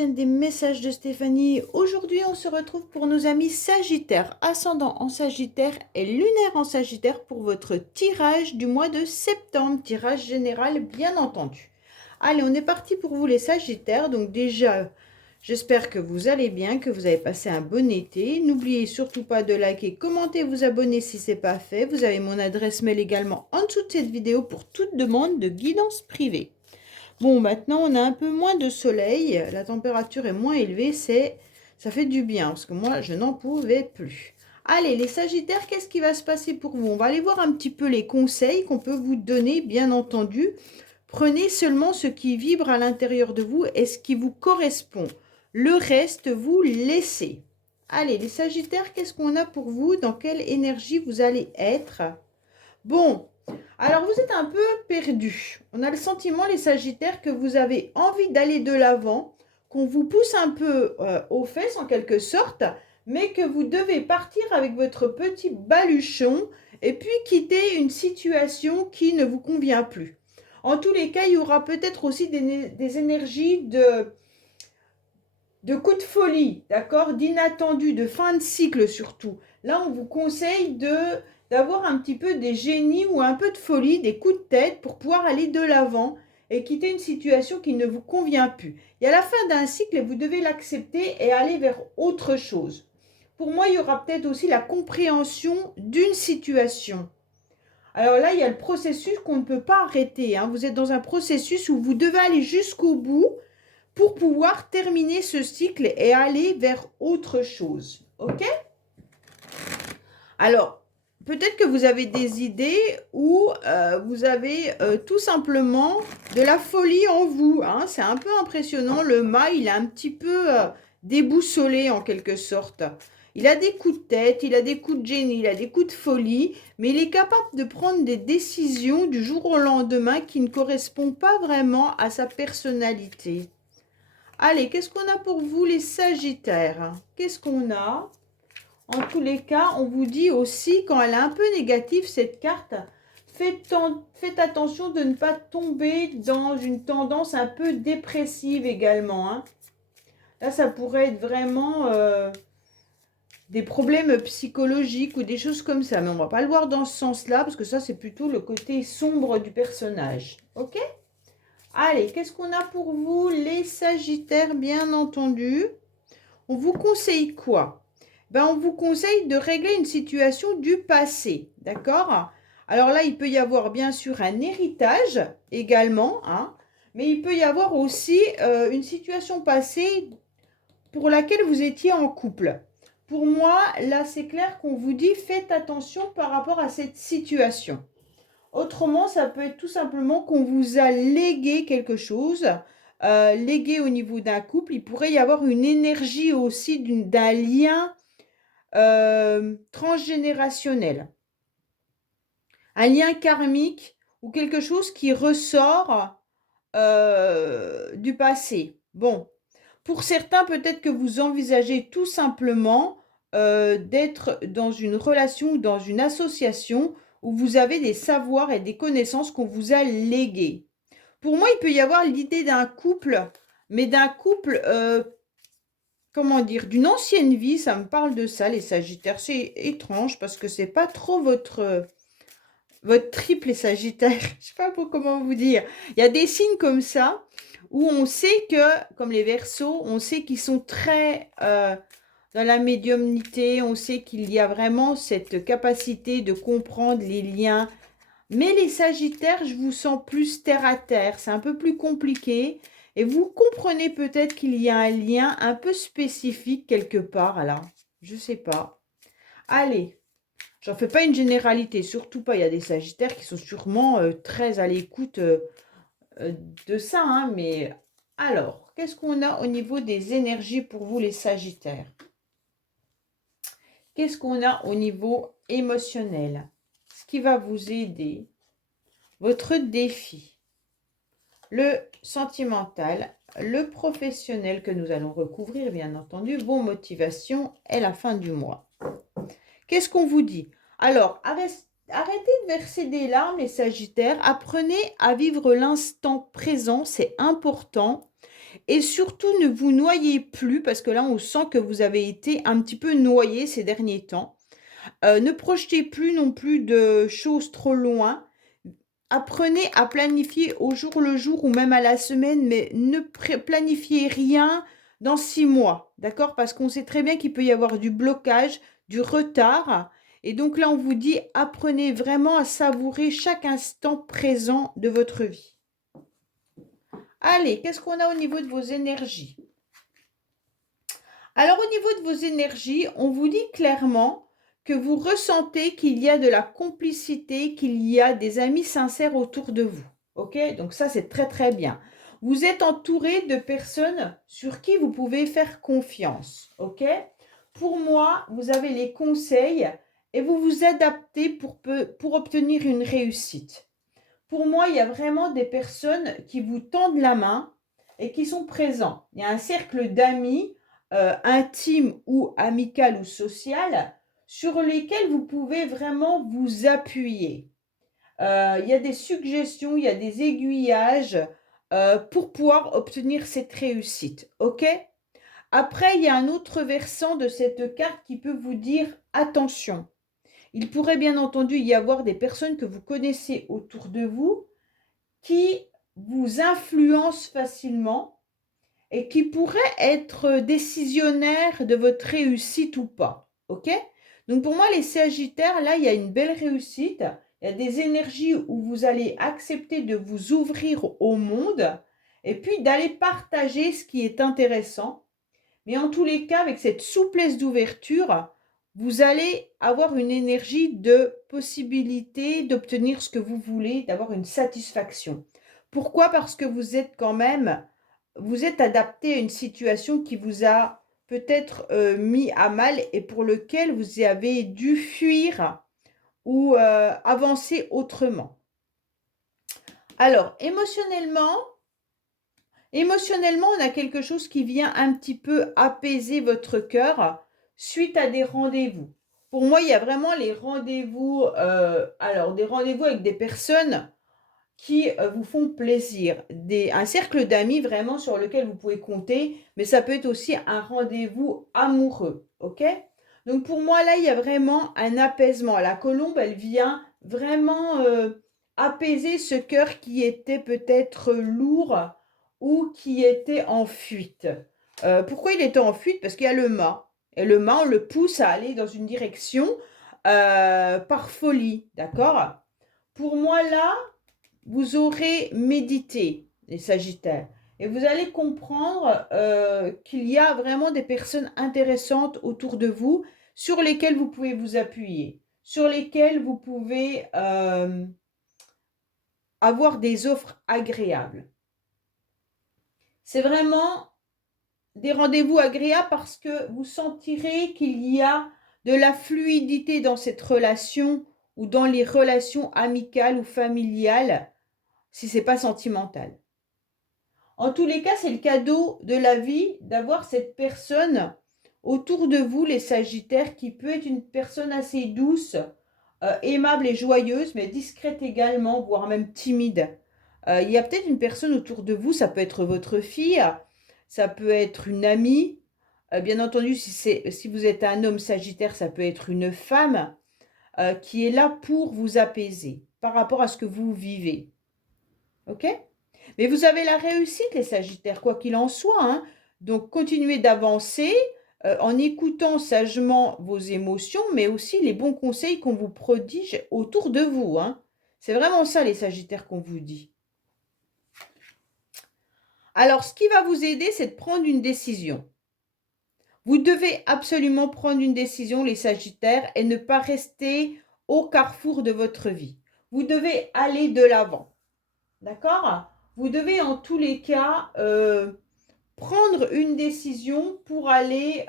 chaîne des messages de Stéphanie. Aujourd'hui, on se retrouve pour nos amis Sagittaires, ascendant en Sagittaire et lunaire en Sagittaire pour votre tirage du mois de septembre, tirage général bien entendu. Allez, on est parti pour vous les Sagittaires. Donc déjà, j'espère que vous allez bien, que vous avez passé un bon été. N'oubliez surtout pas de liker, commenter, vous abonner si ce n'est pas fait. Vous avez mon adresse mail également en dessous de cette vidéo pour toute demande de guidance privée. Bon, maintenant, on a un peu moins de soleil. La température est moins élevée. Ça fait du bien parce que moi, je n'en pouvais plus. Allez, les Sagittaires, qu'est-ce qui va se passer pour vous? On va aller voir un petit peu les conseils qu'on peut vous donner, bien entendu. Prenez seulement ce qui vibre à l'intérieur de vous et ce qui vous correspond. Le reste, vous laissez. Allez, les Sagittaires, qu'est-ce qu'on a pour vous? Dans quelle énergie vous allez être? Bon. Alors, vous êtes un peu perdu. On a le sentiment, les Sagittaires, que vous avez envie d'aller de l'avant, qu'on vous pousse un peu aux fesses en quelque sorte, mais que vous devez partir avec votre petit baluchon et puis quitter une situation qui ne vous convient plus. En tous les cas, il y aura peut-être aussi des énergies de coups de folie, d'accord, d'inattendu, de fin de cycle surtout. Là, on vous conseille d'avoir un petit peu des génies ou un peu de folie, des coups de tête pour pouvoir aller de l'avant et quitter une situation qui ne vous convient plus. Il y a la fin d'un cycle et vous devez l'accepter et aller vers autre chose. Pour moi, il y aura peut-être aussi la compréhension d'une situation. Alors là, il y a le processus qu'on ne peut pas arrêter, hein. Vous êtes dans un processus où vous devez aller jusqu'au bout pour pouvoir terminer ce cycle et aller vers autre chose. Ok? Alors, peut-être que vous avez des idées ou vous avez tout simplement de la folie en vous, hein. C'est un peu impressionnant. Le mât, il est un petit peu déboussolé en quelque sorte. Il a des coups de tête, il a des coups de génie, il a des coups de folie, mais il est capable de prendre des décisions du jour au lendemain qui ne correspondent pas vraiment à sa personnalité. Allez, qu'est-ce qu'on a pour vous les Sagittaires? Qu'est-ce qu'on a? En tous les cas, on vous dit aussi, quand elle est un peu négative, cette carte, faites attention de ne pas tomber dans une tendance un peu dépressive également, hein. Là, ça pourrait être vraiment des problèmes psychologiques ou des choses comme ça. Mais on ne va pas le voir dans ce sens-là, parce que ça, c'est plutôt le côté sombre du personnage. Ok? Allez, qu'est-ce qu'on a pour vous, les Sagittaires, bien entendu? On vous conseille quoi? Ben, on vous conseille de régler une situation du passé, d'accord? Alors là, il peut y avoir bien sûr un héritage également, hein, mais il peut y avoir aussi une situation passée pour laquelle vous étiez en couple. Pour moi, là, c'est clair qu'on vous dit faites attention par rapport à cette situation. Autrement, ça peut être tout simplement qu'on vous a légué quelque chose, légué au niveau d'un couple. Il pourrait y avoir une énergie aussi d'un lien transgénérationnel, un lien karmique ou quelque chose qui ressort du passé. Bon, pour certains, peut-être que vous envisagez tout simplement d'être dans une relation ou dans une association où vous avez des savoirs et des connaissances qu'on vous a légués. Pour moi, il peut y avoir l'idée d'un couple, mais d'un couple, comment dire, d'une ancienne vie. Ça me parle de ça, les Sagittaires. C'est étrange parce que c'est pas trop votre trip, les Sagittaires. Je sais pas comment vous dire. Il y a des signes comme ça où on sait que, comme les Verseaux, on sait qu'ils sont très dans la médiumnité, on sait qu'il y a vraiment cette capacité de comprendre les liens. Mais les Sagittaires, je vous sens plus terre à terre, c'est un peu plus compliqué. Et vous comprenez peut-être qu'il y a un lien un peu spécifique quelque part, là. Je sais pas. Allez, j'en fais pas une généralité, surtout pas. Il y a des Sagittaires qui sont sûrement très à l'écoute de ça, hein, mais alors, qu'est-ce qu'on a au niveau des énergies pour vous, les Sagittaires? Qu'est-ce qu'on a au niveau émotionnel? Ce qui va vous aider, votre défi, le sentimental, le professionnel que nous allons recouvrir, bien entendu, vos motivations et la fin du mois. Qu'est-ce qu'on vous dit? Alors, arrêtez de verser des larmes, les Sagittaires. Apprenez à vivre l'instant présent, c'est important. Et surtout, ne vous noyez plus, parce que là, on sent que vous avez été un petit peu noyé ces derniers temps. Ne projetez plus non plus de choses trop loin. Apprenez à planifier au jour le jour ou même à la semaine, mais ne planifiez rien dans 6 mois, d'accord? Parce qu'on sait très bien qu'il peut y avoir du blocage, du retard. Et donc là, on vous dit, apprenez vraiment à savourer chaque instant présent de votre vie. Allez, qu'est-ce qu'on a au niveau de vos énergies? Alors, au niveau de vos énergies, on vous dit clairement que vous ressentez qu'il y a de la complicité, qu'il y a des amis sincères autour de vous. Ok? Donc ça, c'est très très bien. Vous êtes entouré de personnes sur qui vous pouvez faire confiance. Ok? Pour moi, vous avez les conseils et vous vous adaptez pour obtenir une réussite. Pour moi, il y a vraiment des personnes qui vous tendent la main et qui sont présents. Il y a un cercle d'amis intime ou amical ou social sur lesquels vous pouvez vraiment vous appuyer. Il y a des suggestions, il y a des aiguillages pour pouvoir obtenir cette réussite. OK? Après, il y a un autre versant de cette carte qui peut vous dire attention. Il pourrait bien entendu y avoir des personnes que vous connaissez autour de vous qui vous influencent facilement et qui pourrait être décisionnaire de votre réussite ou pas. OK? Donc pour moi, les Sagittaires, là, il y a une belle réussite. Il y a des énergies où vous allez accepter de vous ouvrir au monde et puis d'aller partager ce qui est intéressant. Mais en tous les cas, avec cette souplesse d'ouverture, vous allez avoir une énergie de possibilité d'obtenir ce que vous voulez, d'avoir une satisfaction. Pourquoi? Parce que vous êtes quand même vous êtes adapté à une situation qui vous a peut-être mis à mal et pour lequel vous avez dû fuir ou avancer autrement. Alors, émotionnellement, on a quelque chose qui vient un petit peu apaiser votre cœur suite à des rendez-vous. Pour moi, il y a vraiment les rendez-vous, alors des rendez-vous avec des personnes qui vous font plaisir. Un cercle d'amis vraiment sur lequel vous pouvez compter, mais ça peut être aussi un rendez-vous amoureux. OK? Donc pour moi, là, il y a vraiment un apaisement. La colombe, elle vient vraiment apaiser ce cœur qui était peut-être lourd ou qui était en fuite. Pourquoi il était en fuite? Parce qu'il y a le mât. Et le mât, on le pousse à aller dans une direction par folie. D'accord? Pour moi, là, vous aurez médité, les Sagittaires, et vous allez comprendre qu'il y a vraiment des personnes intéressantes autour de vous sur lesquelles vous pouvez vous appuyer, sur lesquelles vous pouvez avoir des offres agréables. C'est vraiment des rendez-vous agréables parce que vous sentirez qu'il y a de la fluidité dans cette relation ou dans les relations amicales ou familiales si ce n'est pas sentimental. En tous les cas, c'est le cadeau de la vie d'avoir cette personne autour de vous, les Sagittaires, qui peut être une personne assez douce, aimable et joyeuse, mais discrète également, voire même timide. Il y a peut-être une personne autour de vous, ça peut être votre fille, ça peut être une amie. Bien entendu, si vous êtes un homme Sagittaire, ça peut être une femme qui est là pour vous apaiser par rapport à ce que vous vivez. OK? Mais vous avez la réussite, les Sagittaires, quoi qu'il en soit, hein. Donc, continuez d'avancer en écoutant sagement vos émotions, mais aussi les bons conseils qu'on vous prodige autour de vous, hein. C'est vraiment ça, les Sagittaires, qu'on vous dit. Alors, ce qui va vous aider, c'est de prendre une décision. Vous devez absolument prendre une décision, les Sagittaires, et ne pas rester au carrefour de votre vie. Vous devez aller de l'avant. D'accord? Vous devez en tous les cas prendre une décision pour aller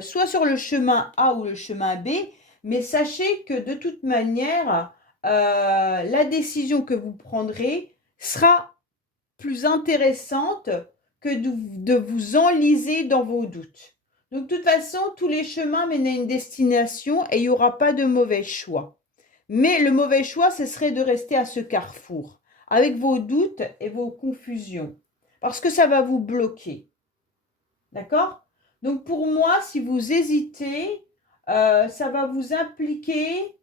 soit sur le chemin A ou le chemin B, mais sachez que de toute manière, la décision que vous prendrez sera plus intéressante que de vous enliser dans vos doutes. Donc, de toute façon, tous les chemins mènent à une destination et il n'y aura pas de mauvais choix. Mais le mauvais choix, ce serait de rester à ce carrefour avec vos doutes et vos confusions. parce que ça va vous bloquer. D'accord? Donc pour moi, si vous hésitez, ça va vous impliquer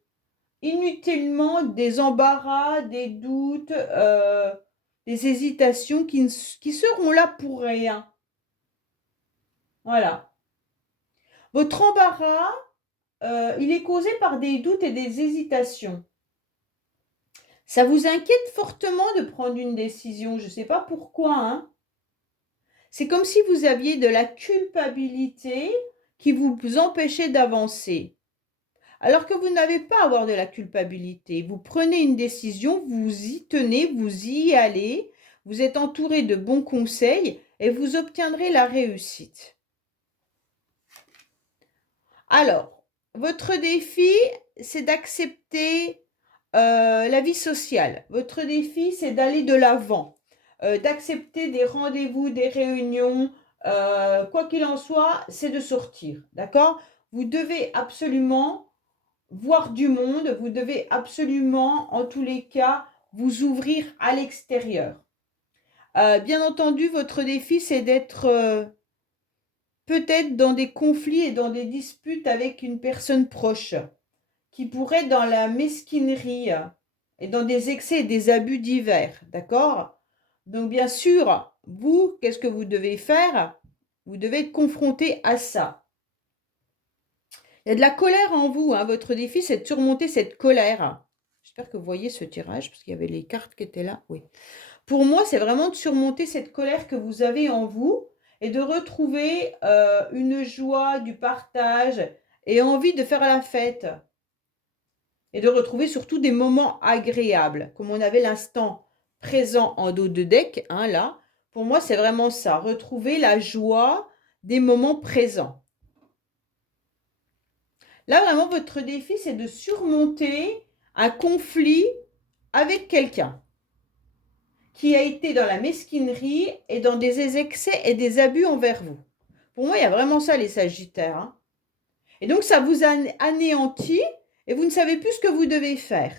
inutilement des embarras, des doutes, des hésitations qui seront là pour rien. Voilà. Votre embarras, il est causé par des doutes et des hésitations. Ça vous inquiète fortement de prendre une décision. Je ne sais pas pourquoi, hein. C'est comme si vous aviez de la culpabilité qui vous empêchait d'avancer. Alors que vous n'avez pas à avoir de la culpabilité. Vous prenez une décision, vous y tenez, vous y allez, vous êtes entouré de bons conseils et vous obtiendrez la réussite. Alors, votre défi, c'est d'accepter la vie sociale. Votre défi, c'est d'aller de l'avant, d'accepter des rendez-vous, des réunions. Quoi qu'il en soit, c'est de sortir. D'accord? Vous devez absolument voir du monde, vous devez absolument, en tous les cas, vous ouvrir à l'extérieur. Bien entendu, votre défi, c'est d'être peut-être dans des conflits et dans des disputes avec une personne proche, qui pourrait être dans la mesquinerie et dans des excès et des abus divers, d'accord? Donc bien sûr, vous, qu'est-ce que vous devez faire? Vous devez être confronté à ça. Il y a de la colère en vous, hein. Votre défi, c'est de surmonter cette colère. J'espère que vous voyez ce tirage, parce qu'il y avait les cartes qui étaient là. Oui. Pour moi, c'est vraiment de surmonter cette colère que vous avez en vous et de retrouver une joie, du partage et envie de faire la fête. Et de retrouver surtout des moments agréables, comme on avait l'instant présent en dos de deck, hein, là. Pour moi, c'est vraiment ça, retrouver la joie des moments présents. Là, vraiment, votre défi, c'est de surmonter un conflit avec quelqu'un qui a été dans la mesquinerie et dans des excès et des abus envers vous. Pour moi, il y a vraiment ça, les Sagittaires, hein. Et donc, ça vous anéantit et vous ne savez plus ce que vous devez faire.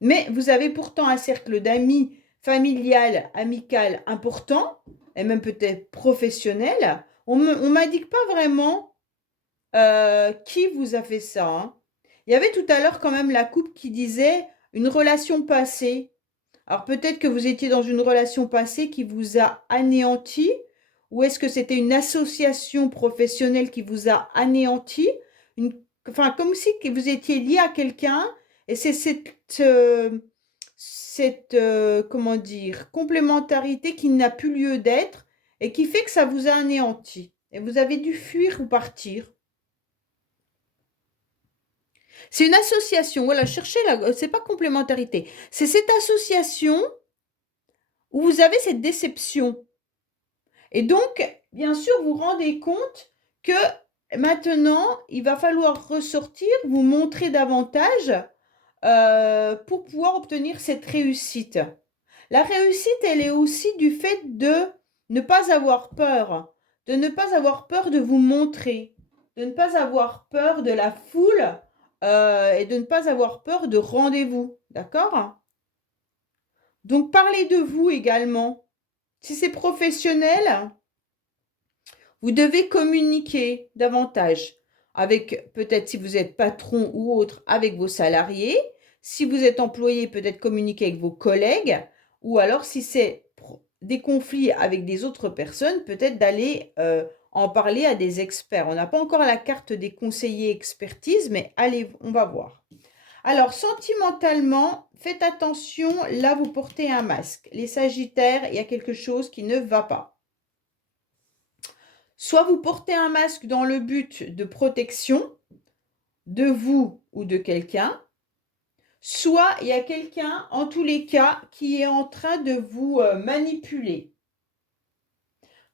Mais vous avez pourtant un cercle d'amis familial, amical important, et même peut-être professionnel. On m'indique pas vraiment qui vous a fait ça, hein. Il y avait tout à l'heure quand même la coupe qui disait une relation passée. Alors peut-être que vous étiez dans une relation passée qui vous a anéanti, ou est-ce que c'était une association professionnelle qui vous a anéanti, enfin comme si vous étiez lié à quelqu'un, et c'est comment dire, complémentarité qui n'a plus lieu d'être, et qui fait que ça vous a anéanti, et vous avez dû fuir ou partir. C'est une association, voilà, cherchez c'est pas complémentarité, c'est cette association où vous avez cette déception. Et donc, bien sûr, vous vous rendez compte que maintenant, il va falloir ressortir, vous montrer davantage pour pouvoir obtenir cette réussite. La réussite, elle est aussi du fait de ne pas avoir peur, de ne pas avoir peur de vous montrer, de ne pas avoir peur de la foule et de ne pas avoir peur de rendez-vous. D'accord? Donc, parlez de vous également. Si c'est professionnel, vous devez communiquer davantage avec, peut-être si vous êtes patron ou autre, avec vos salariés. Si vous êtes employé, peut-être communiquer avec vos collègues. Ou alors, si c'est des conflits avec des autres personnes, peut-être d'aller en parler à des experts. On n'a pas encore la carte des conseillers expertise, mais allez, on va voir. Alors, sentimentalement, faites attention, là, vous portez un masque. Les Sagittaires, il y a quelque chose qui ne va pas. Soit vous portez un masque dans le but de protection de vous ou de quelqu'un, soit il y a quelqu'un, en tous les cas, qui est en train de vous manipuler.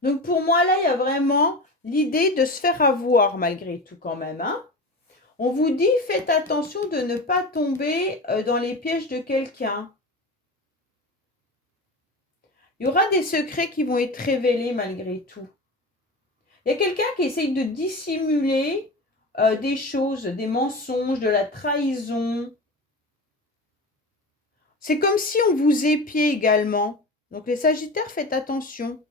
Donc, pour moi, là, il y a vraiment l'idée de se faire avoir malgré tout quand même, hein. On vous dit, faites attention de ne pas tomber dans les pièges de quelqu'un. Il y aura des secrets qui vont être révélés malgré tout. Il y a quelqu'un qui essaye de dissimuler des choses, des mensonges, de la trahison. C'est comme si on vous épiait également. Donc les Sagittaires, faites attention.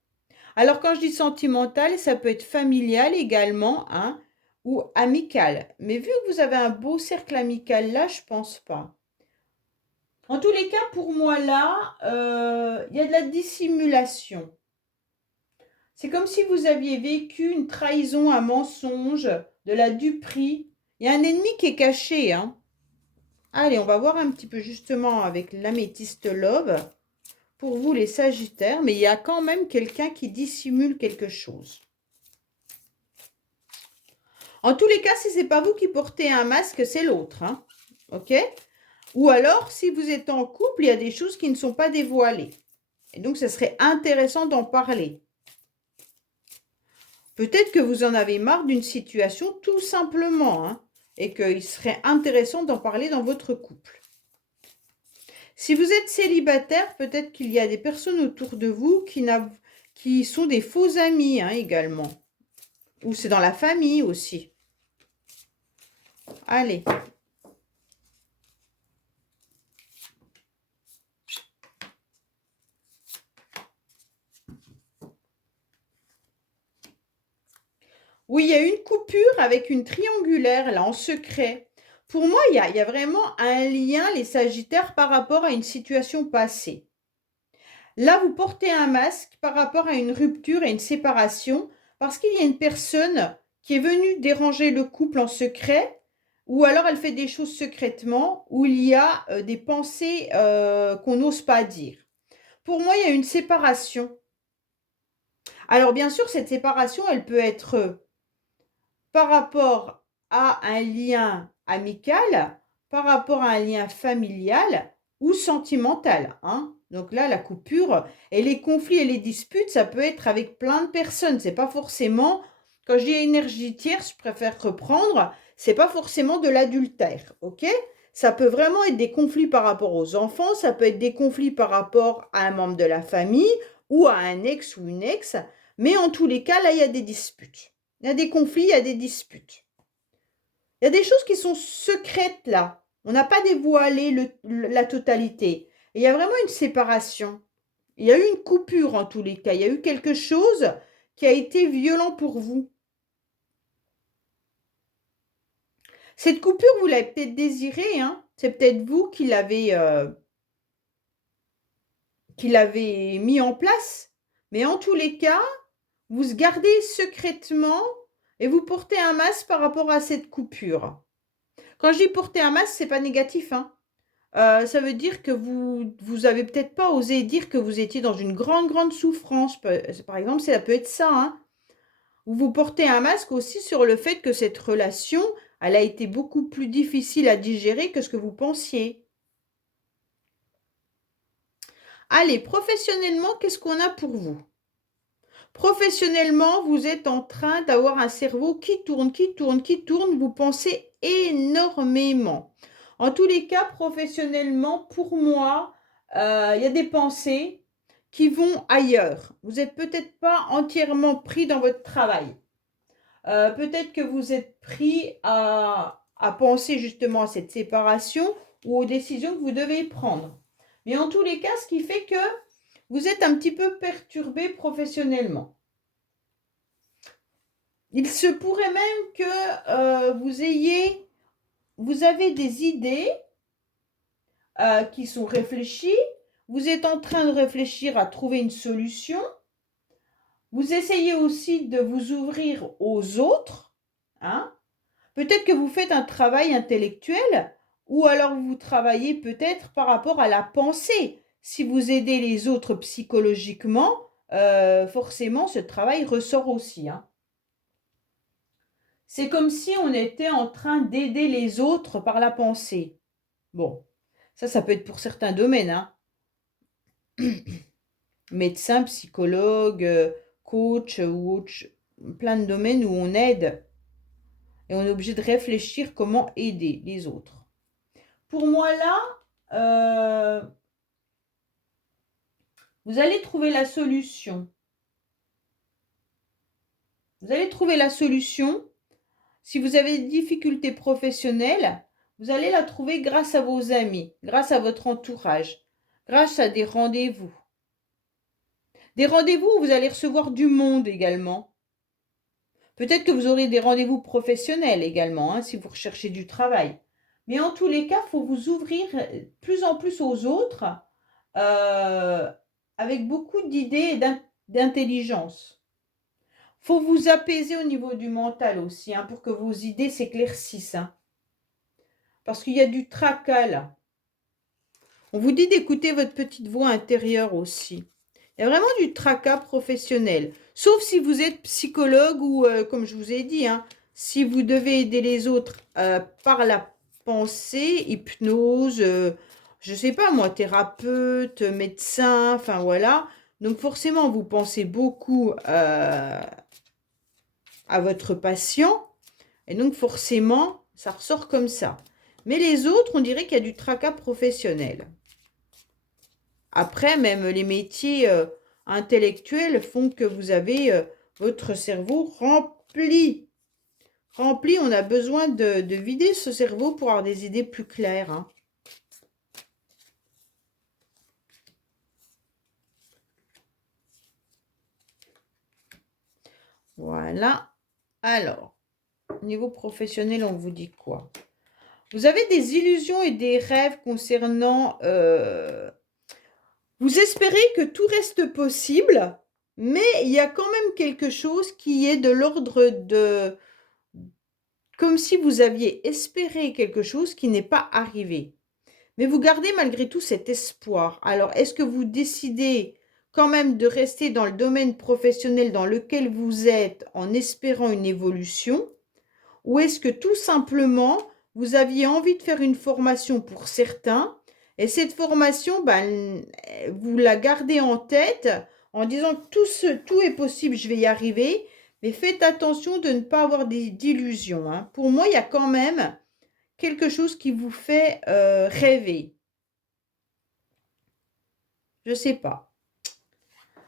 Alors quand je dis sentimental, ça peut être familial également, hein, ou amical. Mais vu que vous avez un beau cercle amical là, je pense pas. En tous les cas, pour moi là, il y a de la dissimulation. C'est comme si vous aviez vécu une trahison, un mensonge, de la duperie. Il y a un ennemi qui est caché, hein. Allez, on va voir un petit peu justement avec l'améthyste love. Pour vous les Sagittaires, mais il y a quand même quelqu'un qui dissimule quelque chose. En tous les cas, si ce n'est pas vous qui portez un masque, c'est l'autre. Hein, ok? Ou alors, si vous êtes en couple, il y a des choses qui ne sont pas dévoilées. Et donc, ce serait intéressant d'en parler. Peut-être que vous en avez marre d'une situation tout simplement. Hein, et qu'il serait intéressant d'en parler dans votre couple. Si vous êtes célibataire, peut-être qu'il y a des personnes autour de vous qui sont des faux amis hein, également. Ou c'est dans la famille aussi. Allez. Oui, il y a une coupure avec une triangulaire, là, en secret. Pour moi, il y a vraiment un lien, les Sagittaires, par rapport à une situation passée. Là, vous portez un masque par rapport à une rupture et une séparation, parce qu'il y a une personne qui est venue déranger le couple en secret, ou alors elle fait des choses secrètement, où il y a des pensées qu'on n'ose pas dire. Pour moi, il y a une séparation. Alors, bien sûr, cette séparation, elle peut être par rapport à un lien amical, par rapport à un lien familial ou sentimental. Hein. Donc là, la coupure et les conflits et les disputes, ça peut être avec plein de personnes. C'est pas forcément, quand je dis énergie tierce, je préfère reprendre, c'est pas forcément de l'adultère, ok? Ça peut vraiment être des conflits par rapport aux enfants, ça peut être des conflits par rapport à un membre de la famille ou à un ex ou une ex, mais en tous les cas, là, il y a des disputes. Il y a des conflits, il y a des disputes. Il y a des choses qui sont secrètes là. On n'a pas dévoilé la totalité. Et il y a vraiment une séparation. Il y a eu une coupure en tous les cas. Il y a eu quelque chose qui a été violent pour vous. Cette coupure, vous l'avez peut-être désirée. Hein. C'est peut-être vous qui l'avez mis en place. Mais en tous les cas, vous gardez secrètement et vous portez un masque par rapport à cette coupure. Quand je dis porter un masque, c'est pas négatif. Hein. Ça veut dire que vous avez peut-être pas osé dire que vous étiez dans une grande souffrance. Par exemple, ça peut être ça. Hein. Ou vous portez un masque aussi sur le fait que cette relation, elle a été beaucoup plus difficile à digérer que ce que vous pensiez. Allez, professionnellement, qu'est-ce qu'on a pour vous? Professionnellement, vous êtes en train d'avoir un cerveau qui tourne. Vous pensez énormément. En tous les cas, professionnellement, pour moi, il y a des pensées qui vont ailleurs. Vous n'êtes peut-être pas entièrement pris dans votre travail. Peut-être que vous êtes pris à penser justement à cette séparation ou aux décisions que vous devez prendre. Mais en tous les cas, ce qui fait que vous êtes un petit peu perturbé professionnellement. Il se pourrait même que vous avez des idées qui sont réfléchies. Vous êtes en train de réfléchir à trouver une solution. Vous essayez aussi de vous ouvrir aux autres. Hein. Peut-être que vous faites un travail intellectuel ou alors vous travaillez peut-être par rapport à la pensée. Si vous aidez les autres psychologiquement, forcément, ce travail ressort aussi. Hein. C'est comme si on était en train d'aider les autres par la pensée. Bon, ça peut être pour certains domaines. Hein. Médecin, psychologue, coach ou autre, plein de domaines où on aide et on est obligé de réfléchir comment aider les autres. Pour moi là, vous allez trouver la solution. Vous allez trouver la solution. Si vous avez des difficultés professionnelles, vous allez la trouver grâce à vos amis, grâce à votre entourage, grâce à des rendez-vous. Des rendez-vous où vous allez recevoir du monde également. Peut-être que vous aurez des rendez-vous professionnels également, hein, si vous recherchez du travail. Mais en tous les cas, il faut vous ouvrir plus en plus aux autres euh, avec beaucoup d'idées et d'intelligence. Il faut vous apaiser au niveau du mental aussi, hein, pour que vos idées s'éclaircissent, hein. Parce qu'il y a du tracas là. On vous dit d'écouter votre petite voix intérieure aussi. Il y a vraiment du tracas professionnel. Sauf si vous êtes psychologue ou, comme je vous ai dit, hein, si vous devez aider les autres par la pensée, hypnose, je ne sais pas moi, thérapeute, médecin, enfin voilà. Donc forcément, vous pensez beaucoup à votre patient. Et donc forcément, ça ressort comme ça. Mais les autres, on dirait qu'il y a du tracas professionnel. Après, même les métiers intellectuels font que vous avez votre cerveau rempli. Rempli, on a besoin de vider ce cerveau pour avoir des idées plus claires, hein. Voilà. Alors, au niveau professionnel, on vous dit quoi? Vous avez des illusions et des rêves concernant... vous espérez que tout reste possible, mais il y a quand même quelque chose qui est de l'ordre de... Comme si vous aviez espéré quelque chose qui n'est pas arrivé. Mais vous gardez malgré tout cet espoir. Alors, est-ce que vous décidez quand même de rester dans le domaine professionnel dans lequel vous êtes en espérant une évolution? Ou est-ce que tout simplement, vous aviez envie de faire une formation pour certains et cette formation, ben, vous la gardez en tête en disant que tout est possible, je vais y arriver, mais faites attention de ne pas avoir d'illusions, hein. Pour moi, il y a quand même quelque chose qui vous fait rêver. Je ne sais pas.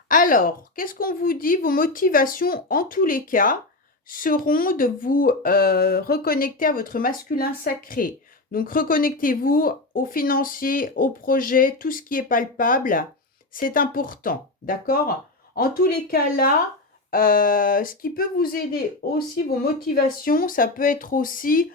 Alors, qu'est-ce qu'on vous dit? Vos motivations, en tous les cas, seront de vous reconnecter à votre masculin sacré. Donc, reconnectez-vous au financier, au projet, tout ce qui est palpable. C'est important, d'accord? En tous les cas, là, ce qui peut vous aider aussi, vos motivations, ça peut être aussi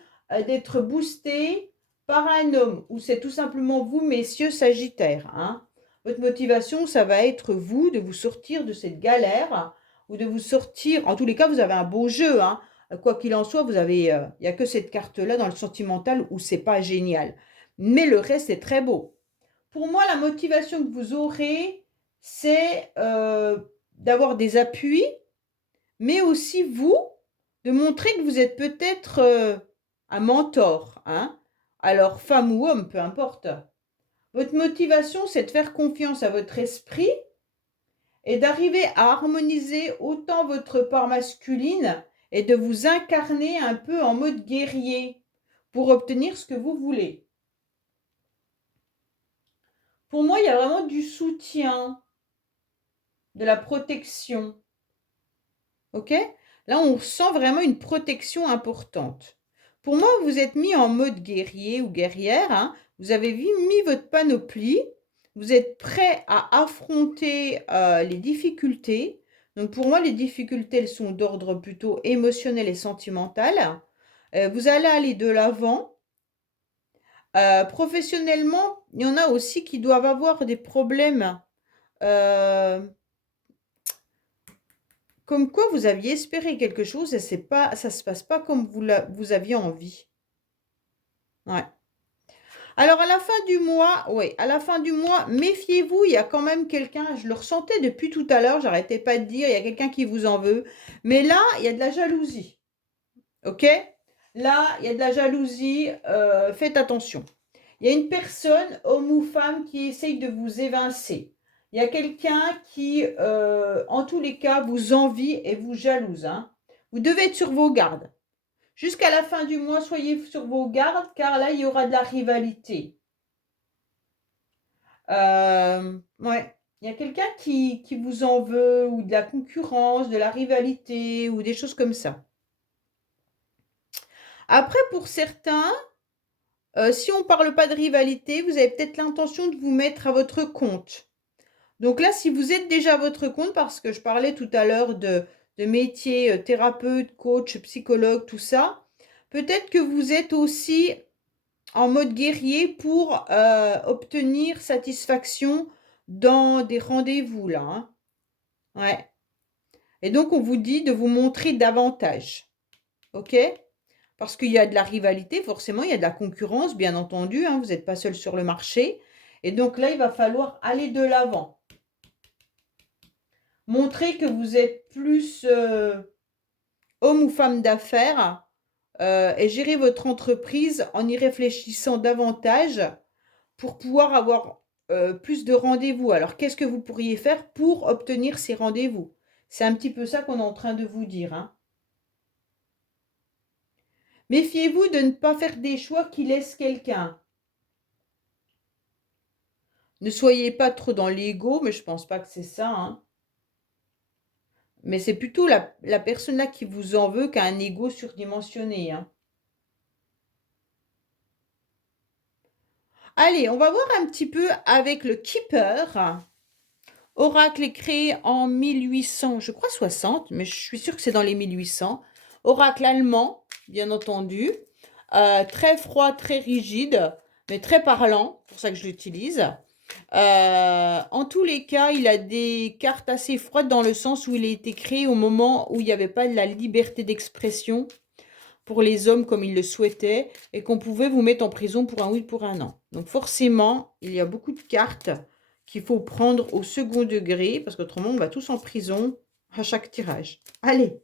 d'être boosté par un homme, ou c'est tout simplement vous, messieurs Sagittaires, hein. Votre motivation, ça va être vous, de vous sortir de cette galère ou de vous sortir. En tous les cas, vous avez un beau jeu, hein. Quoi qu'il en soit, vous avez, il n'y a que cette carte-là dans le sentimental où c'est pas génial. Mais le reste est très beau. Pour moi, la motivation que vous aurez, c'est d'avoir des appuis, mais aussi vous, de montrer que vous êtes peut-être un mentor, hein. Alors, femme ou homme, peu importe. Votre motivation, c'est de faire confiance à votre esprit et d'arriver à harmoniser autant votre part masculine et de vous incarner un peu en mode guerrier pour obtenir ce que vous voulez. Pour moi, il y a vraiment du soutien, de la protection. Ok? Là, on sent vraiment une protection importante. Pour moi, vous êtes mis en mode guerrier ou guerrière, hein. Vous avez mis votre panoplie. Vous êtes prêt à affronter les difficultés. Donc, pour moi, les difficultés, elles sont d'ordre plutôt émotionnel et sentimental. Vous allez aller de l'avant. Professionnellement, il y en a aussi qui doivent avoir des problèmes. Comme quoi vous aviez espéré quelque chose et ça se passe pas comme vous aviez envie. Ouais. Alors à la fin du mois, oui, à la fin du mois, méfiez-vous, il y a quand même quelqu'un, je le ressentais depuis tout à l'heure, j'arrêtais pas de dire, il y a quelqu'un qui vous en veut. Mais là, il y a de la jalousie. Ok? Là, il y a de la jalousie, faites attention. Il y a une personne, homme ou femme, qui essaye de vous évincer. Il y a quelqu'un qui, en tous les cas, vous envie et vous jalouse, hein. Vous devez être sur vos gardes. Jusqu'à la fin du mois, soyez sur vos gardes, car là, il y aura de la rivalité. Ouais. Il y a quelqu'un qui vous en veut, ou de la concurrence, de la rivalité, ou des choses comme ça. Après, pour certains, si on ne parle pas de rivalité, vous avez peut-être l'intention de vous mettre à votre compte. Donc là, si vous êtes déjà à votre compte, parce que je parlais tout à l'heure de métier thérapeute, coach, psychologue, tout ça, peut-être que vous êtes aussi en mode guerrier pour obtenir satisfaction dans des rendez-vous, là. Hein. Ouais. Et donc, on vous dit de vous montrer davantage. OK? Parce qu'il y a de la rivalité, forcément, il y a de la concurrence, bien entendu. Hein, vous n'êtes pas seul sur le marché. Et donc là, il va falloir aller de l'avant. Montrer que vous êtes plus homme ou femme d'affaires et gérer votre entreprise en y réfléchissant davantage pour pouvoir avoir plus de rendez-vous. Alors, qu'est-ce que vous pourriez faire pour obtenir ces rendez-vous? C'est un petit peu ça qu'on est en train de vous dire. Hein. Méfiez-vous de ne pas faire des choix qui laissent quelqu'un. Ne soyez pas trop dans l'ego, mais je pense pas que c'est ça. Hein. Mais c'est plutôt la personne là qui vous en veut qui a un ego surdimensionné. Hein. Allez, on va voir un petit peu avec le Keeper. Oracle est créé en 1800, je crois 60, mais je suis sûre que c'est dans les 1800. Oracle allemand, bien entendu. Très froid, très rigide, mais très parlant, c'est pour ça que je l'utilise. En tous les cas, il a des cartes assez froides dans le sens où il a été créé au moment où il n'y avait pas de la liberté d'expression pour les hommes comme ils le souhaitaient et qu'on pouvait vous mettre en prison pour un oui, pour un non. Donc forcément, il y a beaucoup de cartes qu'il faut prendre au second degré parce qu'autrement, on va tous en prison à chaque tirage. Allez,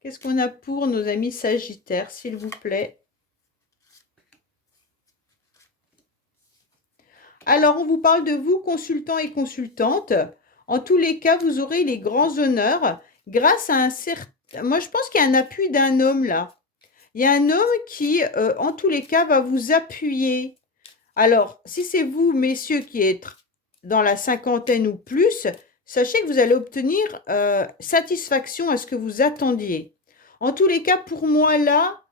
qu'est-ce qu'on a pour nos amis Sagittaires, s'il vous plaît? Alors, on vous parle de vous, consultants et consultantes. En tous les cas, vous aurez les grands honneurs grâce à un certain... Moi, je pense qu'il y a un appui d'un homme là. Il y a un homme qui, en tous les cas, va vous appuyer. Alors, si c'est vous, messieurs, qui êtes dans la cinquantaine ou plus, sachez que vous allez obtenir satisfaction à ce que vous attendiez. En tous les cas, pour moi, là,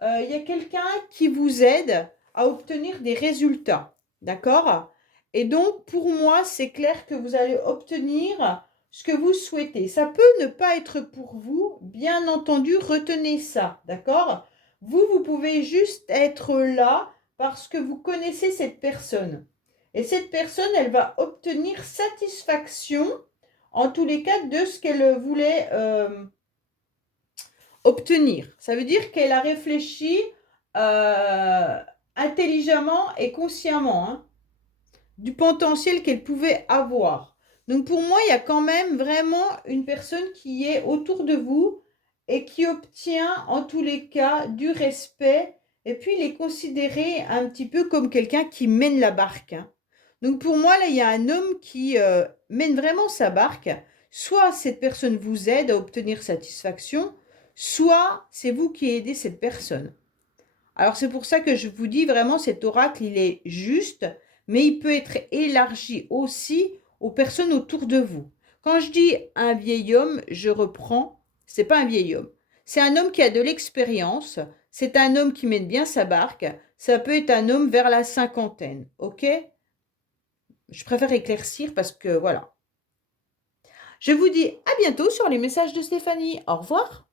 il y a quelqu'un qui vous aide à obtenir des résultats. D'accord? Et donc, pour moi, c'est clair que vous allez obtenir ce que vous souhaitez. Ça peut ne pas être pour vous, bien entendu, retenez ça. D'accord? Vous pouvez juste être là parce que vous connaissez cette personne. Et cette personne, elle va obtenir satisfaction, en tous les cas, de ce qu'elle voulait obtenir. Ça veut dire qu'elle a réfléchi intelligemment et consciemment hein, du potentiel qu'elle pouvait avoir. Donc pour moi, il y a quand même vraiment une personne qui est autour de vous et qui obtient en tous les cas du respect et puis il est considéré un petit peu comme quelqu'un qui mène la barque. Hein. Donc pour moi, là, il y a un homme qui mène vraiment sa barque. Soit cette personne vous aide à obtenir satisfaction, soit c'est vous qui aidez cette personne. Alors c'est pour ça que je vous dis vraiment cet oracle, il est juste, mais il peut être élargi aussi aux personnes autour de vous. Quand je dis un vieil homme, je reprends, c'est pas un vieil homme. C'est un homme qui a de l'expérience, c'est un homme qui mène bien sa barque, ça peut être un homme vers la cinquantaine, ok? Je préfère éclaircir parce que voilà. Je vous dis à bientôt sur les messages de Stéphanie. Au revoir.